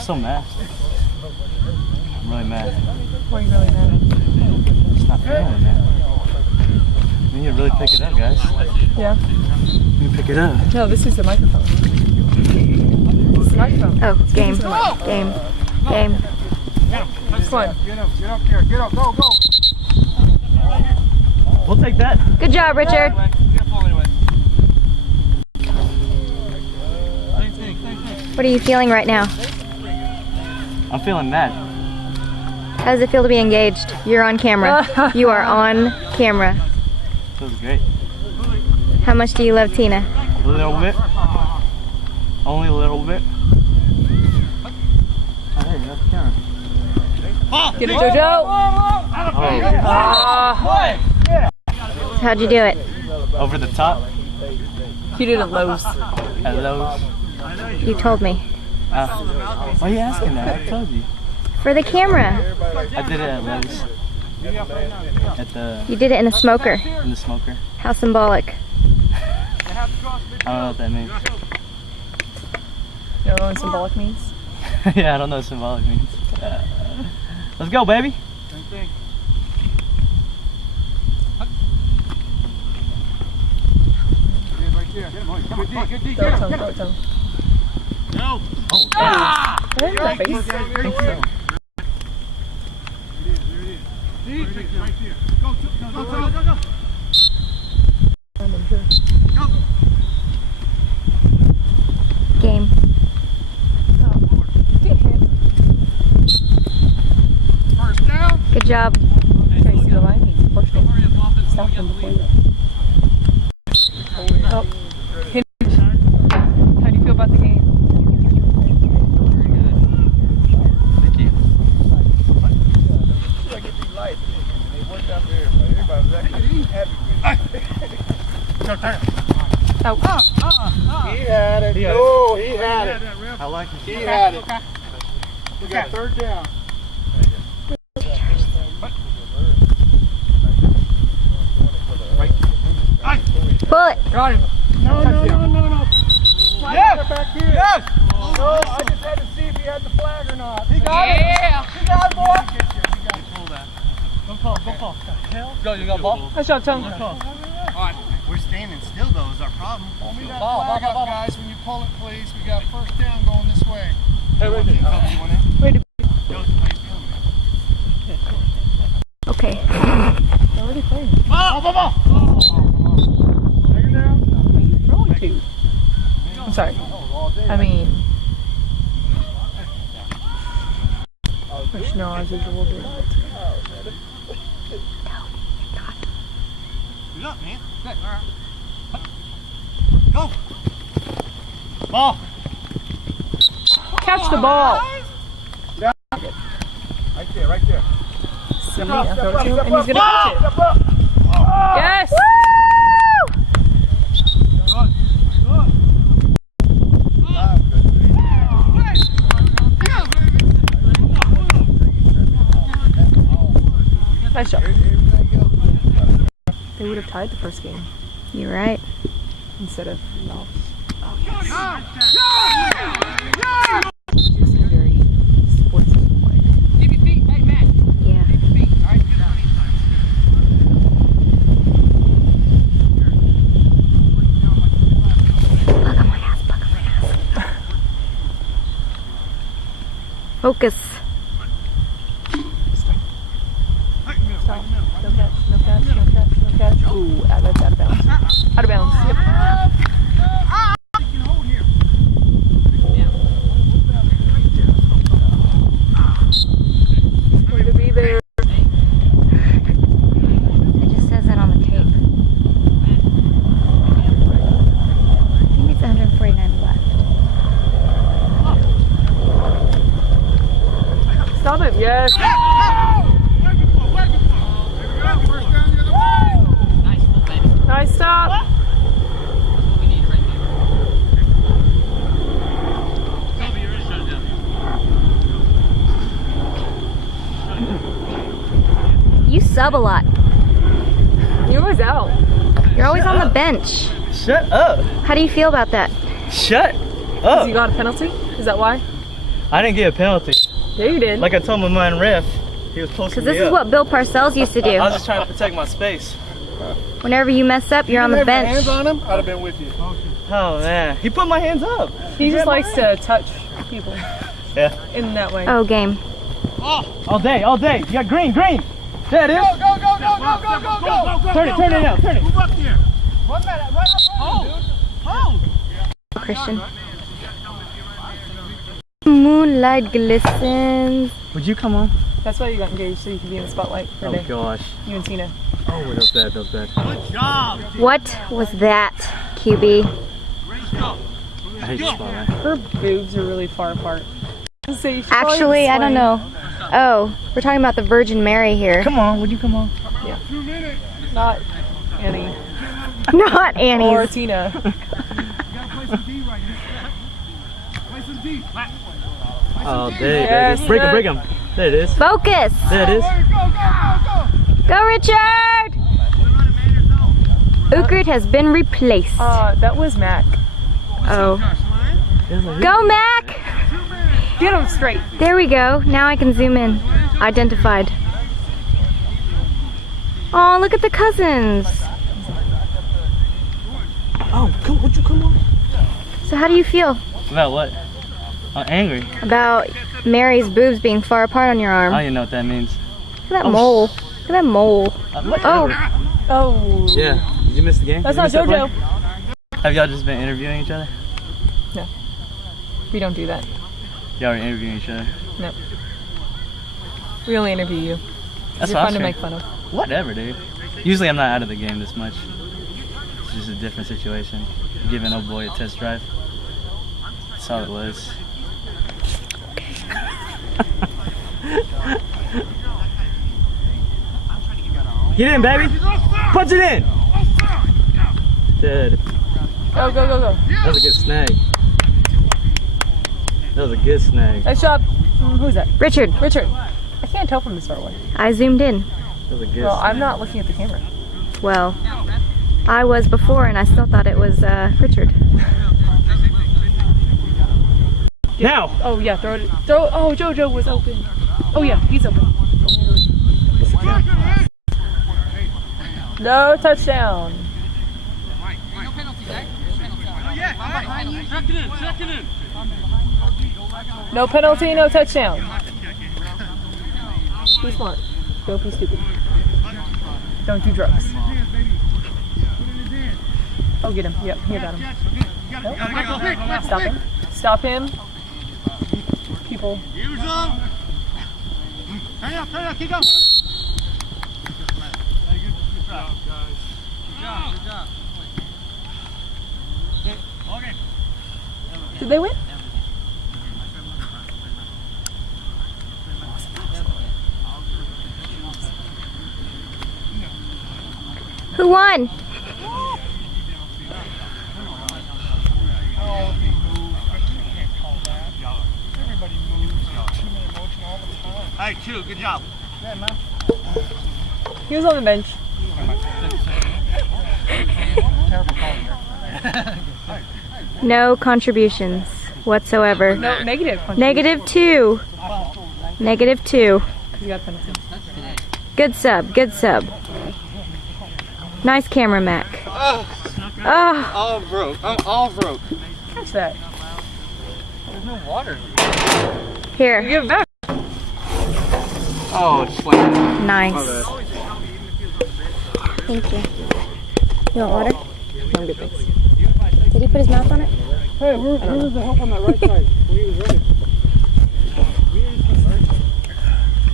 I'm so mad. I'm really mad. Why are you really mad? It's not feeling it, man. We need to really pick it up, guys. Yeah. We need to pick it up. No, this is the microphone. This is the microphone. Oh, game. Game. Game. Come on. Get up here. Get up. Go. We'll take that. Good job, Richard. What are you feeling right now? I'm feeling mad. How does it feel to be engaged? You're on camera. You are on camera. Feels great. How much do you love Tina? A little bit. Only a little bit. Oh, hey, that's the camera. Get it, JoJo. How'd you do it? Over the top. He did it Lowe's. At Lowe's. You told me. Why are you asking that? I told you. For the camera. I did it at Lowe's. You did it in the smoker. In the smoker. How symbolic. I don't know what that means. You know what symbolic means? Yeah, I don't know what symbolic means. Let's go, baby. Throw it tongue. No. Oh, Did I hit the face? I think so. Game. First down. Good job. Okay, you see the line? He pushed it. Stop him before you. Oh. How do you feel about the game? Very good. Thank you. I get these lights. They worked out there. Everybody's actually happy with it. Oh. He had it. Oh, he had it. I like it. He had it. We got third down. Pull it. Got him. No. Yes! Back here. Yes! No, I just had to see if he had the flag or not. He got it. Yeah. He got it, boy. Go call. Go, you got a ball? I shot tongue. We're standing still though is our problem. Hold me that flag up, guys. When you pull it, please. We got first down going this way. Hey, wait a minute. Wait a Okay. They're already playing. Ball. Take it down. Rolling two. I'm sorry. I mean, no, I was a little bit. Good up, man. Good. All right. Go. Ball. Catch the ball. Right there. Somebody, I'll throw it to him, and he's gonna catch it. Step up. Yes. Nice shot. They would have tied the first game You're right. instead of lost. Yeah! You seem very sportsy quiet. Keep your feet. Hey, Matt. Yeah. Keep your feet. All right, good on each time. Look at my ass. Focus. No catch. Ooh, that's out of bounds. Out of bounds. Yep. Way to be there. It just says that on the tape. I think it's 149 left. Stop it. Yes. Nice stop. That's what we need right there. You sub a lot. You're always out. You're always on the bench. Shut up. How do you feel about that? Shut Because up. you got a penalty? Is that why? I didn't get a penalty. Yeah, you did. Like I told my man ref, he was posting Because me this is up. what Bill Parcells used to I was do. just trying to protect my space. Whenever you mess up, you're on the If you had bench. hands on him, I'd have been with you. Oh man, he put my hands up. He just likes to touch people Yeah. in that way. Oh, game. All day, all day. You got green, green. There it is. Go, go, go, go, go, go, go, go. Turn it now, turn it. Move up there. Run that, run up, dude. Hold. Christian. Moonlight glistens. Would you come on? That's why you got engaged, so you could be in the spotlight for a Oh day. gosh. You and Tina. Oh, that was bad, that was bad. Good job. What was that, QB? I hate the spotlight. Her boobs are really far apart. Actually, I don't know. Oh, we're talking about the Virgin Mary here. Come on, would you come on? Not Annie Not or Annie's. Tina. Oh, there Yes, it is. Break him, sir. break him. There it is. Focus. There it is. Go, Richard. Ukrit has been replaced. That was Mac. Oh. Go, Mac. Get him straight. There we go. Now I can zoom in. Identified. Oh, look at the cousins. Oh, come, would you come on? So how do you feel About what? I'm angry. about Mary's boobs being far apart on your I arm? don't even know what that means. Look at that mole. Look at that mole. Whatever. Oh. Yeah. Did you miss the game? That's Did not you miss that JoJo. play? Have y'all just been interviewing each other? We don't do that. Y'all are interviewing each other. No. We only interview you. That's You're what fun to I'm make saying. fun of. Whatever, dude. Usually I'm not out of the game this much. It's just a different situation. Giving old boy a test drive. That's all it was. Get in, baby! Punch it in! Good. Go, go, go, go. That was a good snag. That was a good snag. Nice job. Who's that? Richard, Richard. I can't tell from this far away. I zoomed in. That was a good Well, snag. I'm not looking at the camera. Well, I was before and I still thought it was Richard. Now! Oh yeah, throw it. Throw. Oh, JoJo was open. Oh yeah, he's open. No touchdown. No penalty, Zach. No penalty. I'm behind you. Second in. No penalty, no touchdown. Be smart. Don't be stupid. Don't do drugs. Oh, get him. Yep, he got him. Nope. Stop him. Stop him. People. Use them. Turn up, keep going. Did they win? Who won? Hey, Q, good job. He was on the bench. No contributions whatsoever. No, negative. -2. -2. You got a penalty. Good sub, good sub. Nice camera, Mac. Oh, All broke. I'm all broke. Catch that. There's no water. here. Give it back. Oh, it's flat. Nice. bad. Thank you. You want water? I'm good, thanks. Did he put his mouth on it? Hey, where was the help on that right side when he was ready?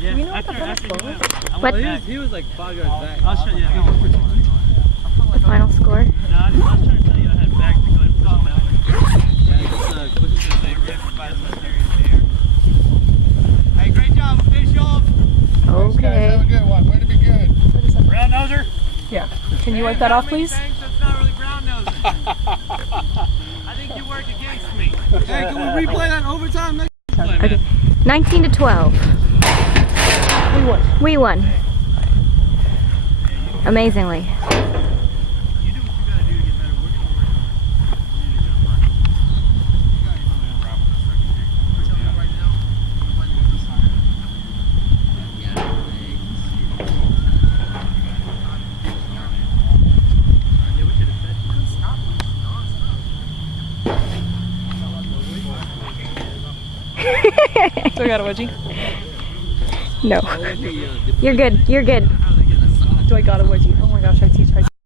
Yeah, We know what the fuck is going on. What? He was like 5 yards back. I'll show you. The final score? No, I was trying to tell you I had back to go and push him out. Yeah, just push it to the neighborhood for 5 minutes there. Hey, great job. We'll finish you off. Okay. Have a good one. Way to be good. Brown noser? Yeah. Can you wipe that off, please? That's not really brown nosing. I think you worked against me. Hey, can we replay that overtime next time? Okay. 19-12. We won. We won. Amazingly. Do I got a wedgie? No. You're good. You're good. Do I got a wedgie? Oh my gosh, I teach high school.